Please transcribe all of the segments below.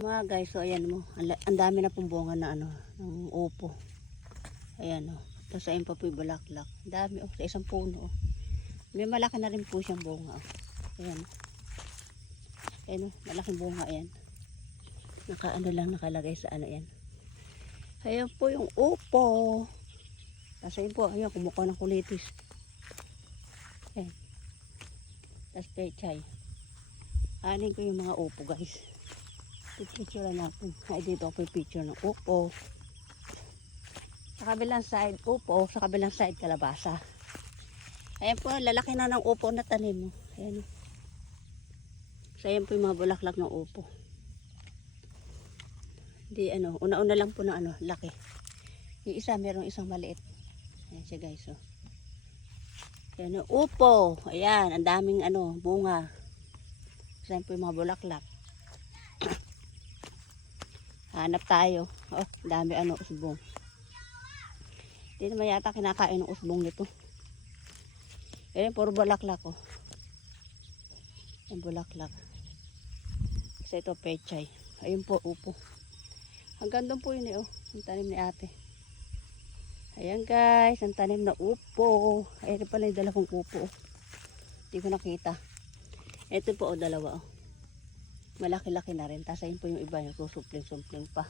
Mga guys, so ayan mo. Ang la- Ang dami na pong bunga na ano, ng upo. Ayan o. Tapos ayun pa po yung bulaklak. Dami o, sa isang puno o. May malaki na rin po siyang bunga o. Ayan o. Ayan o, malaking bunga ayan. Naka ano lang nakalagay sa ano yan. Ayan po yung upo. Tapos ayun po, ayan, kumukuha ng kulitis. Ayan. Tapos pechay. Anin ko yung mga upo guys. Picture natin. Ay, dito ako picture ng upo. Sa kabilang side, upo. Sa kabilang side, kalabasa. Ayan po, lalaki na ng upo na tanim mo. Ayan. So, ayan po yung mga bulaklak ng upo. Di ano, una-una lang po ng ano, laki. Yung isa, merong isang maliit. Ayan siya guys, oh. Ayan o, upo. Ayan, ang daming ano, bunga. So, ayan po yung mga bulaklak. Hanap tayo. Oh, dami ano, usbong. Hindi naman yata kinakain ng usbong nito. Ayan, puro bulaklak oh. Ayan, bulaklak. Kasi ito, pechay. Ayun po, upo. Hanggang doon po yun eh, oh. Ang tanim ni ate. Ayan guys, ang tanim na upo. Ayan pala yung dalawang upo. oh. Ko nakita. Ito po, oh, dalawa oh malaki-laki na rin. Tapos ayun po yung iba, yung susupling-supling pa.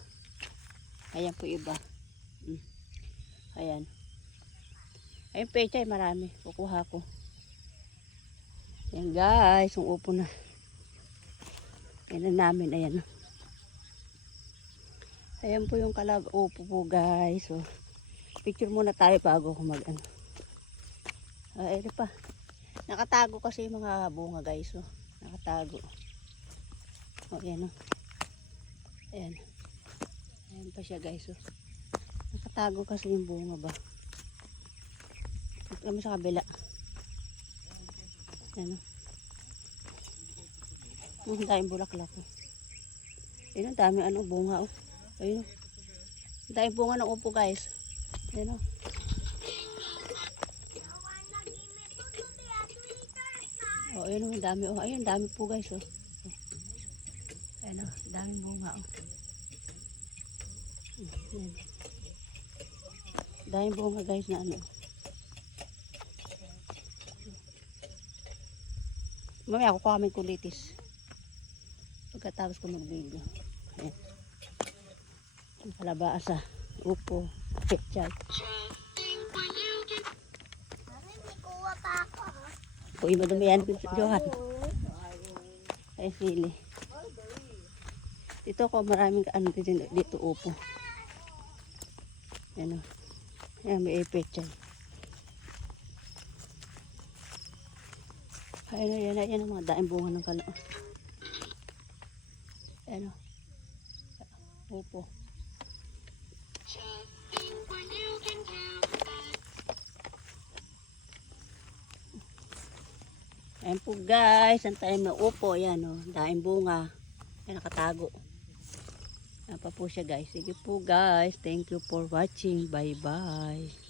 Ayan po iba. Mm. Ayan. Ayun pechay, marami. Kukuha ko. Ayan guys, yung upo na. Ayan na namin, ayan. Ayan po yung kalab upo po guys. So, picture muna tayo bago ko mag ano. Ah, ito pa. Nakatago kasi yung mga bunga guys. So, nakatago. O, yan o. Ayan. Ayan pa siya guys o. Nakatago kasi yung bunga ba. Dito kami sa kabila. Ayan. Oh, ang daming bulaklak o. Ayan ang daming ano, bunga o. Ayun o. Ang daming bunga ng upo guys. Ayan o. Oh, ayun o, ang dami o. Ayun, dami po guys o. Ano, daming bunga oh. Ayan. Daming bunga guys na ano. Mamaya kukuha kami kulitis. Pagkatapos ko mag-video. Ayan. Ang kalabasa, upo. Kuha pa ako. Uy, madumi yan, Johan. Ay, sili. Dito ko maraming ano dito, dito upo. Yan o. Yan, may pechay. Ayan o, yan yan o, mga daing bunga ng kalo. Ayan o. Upo. Ayan po guys, ang tayo na upo, ayan o, daing bunga. Ayan, nakatago. Ayan pa po siya guys. Sige po guys, thank you for watching. Bye bye.